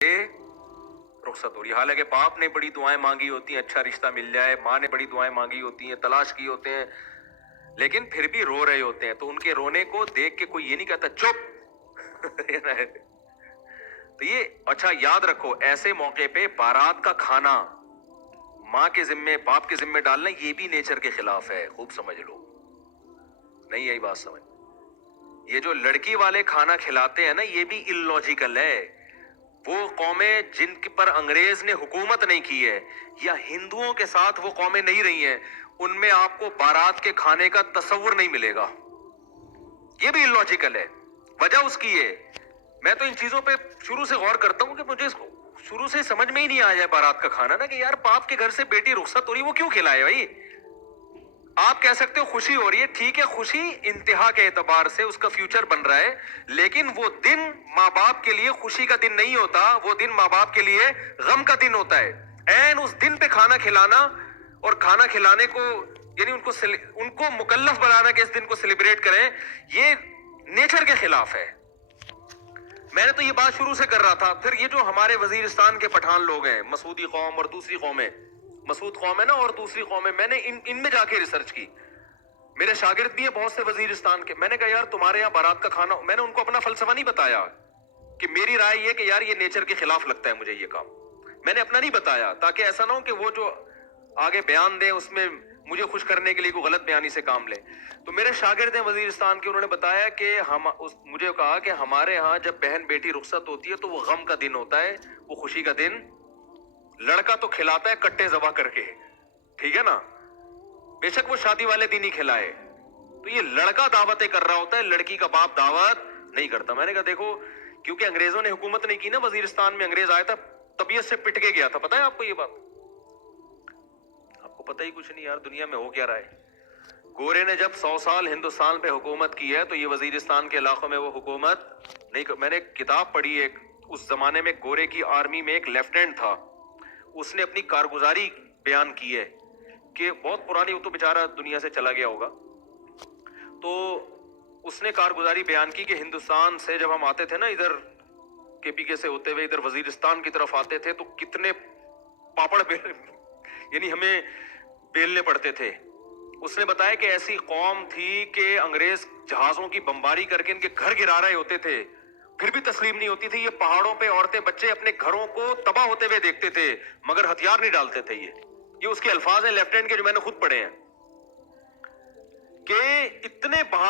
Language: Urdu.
رخصت ہو رہی ہے. حالانکہ باپ نے بڑی دعائیں مانگی ہوتی ہیں اچھا رشتہ مل جائے, ماں نے بڑی دعائیں مانگی ہوتی ہیں, تلاش کی ہوتے ہیں, لیکن پھر بھی رو رہے ہوتے ہیں. تو ان کے رونے کو دیکھ کے کوئی یہ نہیں کہتا چپ. تو یہ اچھا یاد رکھو, ایسے موقع پہ بارات کا کھانا ماں کے ذمے باپ کے ذمے ڈالنا یہ بھی نیچر کے خلاف ہے. خوب سمجھ لو, نہیں یہی بات سمجھ. یہ جو لڑکی والے کھانا کھلاتے ہیں نا, یہ بھی اللاجیکل ہے. وہ قومیں جن پر انگریز نے حکومت نہیں کی ہے, یا ہندوؤں کے ساتھ وہ قومیں نہیں رہی ہیں, ان میں آپ کو بارات کے کھانے کا تصور نہیں ملے گا. یہ بھی اللاجیکل ہے. وجہ اس کی ہے, میں تو ان چیزوں پہ شروع سے غور کرتا ہوں کہ مجھے اس کو شروع سے سمجھ میں ہی نہیں آیا بارات کا کھانا نا, کہ یار باپ کے گھر سے بیٹی رخصت ہو رہی, وہ کیوں کھلائے بھائی؟ آپ کہہ سکتے ہو خوشی ہو رہی ہے, ٹھیک ہے, خوشی انتہا کے اعتبار سے اس کا فیوچر بن رہا ہے, لیکن وہ دن ماں باپ کے لیے خوشی کا دن نہیں ہوتا, وہ دن ماں باپ کے لیے غم کا دن ہوتا ہے. این اس دن پہ کھانا کھلانا اور کھانا کھلانے کو یعنی ان کو مکلف بنانا کہ اس دن کو سیلیبریٹ کریں, یہ نیچر کے خلاف ہے. میں نے تو یہ بات شروع سے کر رہا تھا. پھر یہ جو ہمارے وزیرستان کے پٹھان لوگ ہیں, مسعودی قوم اور دوسری قومیں, مسعود قوم ہے نا اور دوسری قومیں, میں نے ان میں جا کے ریسرچ کی. میرے شاگرد بھی ہیں بہت سے وزیرستان کے. میں نے کہا یار تمہارے یہاں بارات کا کھانا, میں نے ان کو اپنا فلسفہ نہیں بتایا کہ میری رائے یہ کہ یار یہ نیچر کے خلاف لگتا ہے مجھے یہ کام. میں نے اپنا نہیں بتایا تاکہ ایسا نہ ہو کہ وہ جو آگے بیان دیں اس میں مجھے خوش کرنے کے لیے کوئی غلط بیانی سے کام لے. تو میرے شاگرد ہیں وزیرستان کے, انہوں نے بتایا کہ مجھے کہا کہ ہمارے ہاں جب بہن بیٹی رخصت ہوتی ہے تو وہ غم کا دن ہوتا ہے, وہ خوشی کا دن. لڑکا تو کھلاتا ہے کٹے ذبح کر کے, ٹھیک ہے نا, بے شک وہ شادی والے دن ہی کھلائے. تو یہ لڑکا دعوتیں کر رہا ہوتا ہے, لڑکی کا باپ دعوت نہیں کرتا. میں نے کہا دیکھو, کیونکہ انگریزوں نے حکومت نہیں کی نا وزیرستان میں, انگریز آیا تھا طبیعت سے پٹ کے گیا تھا. پتا ہے آپ کو یہ بات؟ آپ کو پتہ ہی کچھ نہیں یار, دنیا میں ہو کیا رہا ہے. گورے نے جب 100 سال ہندوستان پہ حکومت کی ہے تو یہ وزیرستان کے علاقوں میں وہ حکومت نہیں. میں نے کتاب پڑھی ایک, اس زمانے میں گورے کی آرمی میں ایک لیفٹیننٹ تھا, اس نے اپنی کارگزاری بیان کی ہے کہ بہت پرانی, وہ تو بیچارہ دنیا سے چلا گیا ہوگا, تو اس نے کارگزاری بیان کی کہ ہندوستان سے جب ہم آتے تھے نا ادھر کے پی کے سے ہوتے ہوئے ادھر وزیرستان کی طرف آتے تھے تو کتنے پاپڑ یعنی ہمیں بیلنے پڑتے تھے. اس نے بتایا کہ ایسی قوم تھی کہ انگریز جہازوں کی بمباری کر کے ان کے گھر گرا رہے ہوتے تھے, پھر بھی تسلیم نہیں ہوتی تھی. یہ پہاڑوں پہ عورتیں بچے اپنے گھروں کو تباہ ہوتے ہوئے دیکھتے تھے مگر ہتھیار نہیں ڈالتے تھے. یہ اس کے الفاظ ہیں لیفٹیننٹ کے جو میں نے خود پڑھے ہیں, کہ اتنے بہادر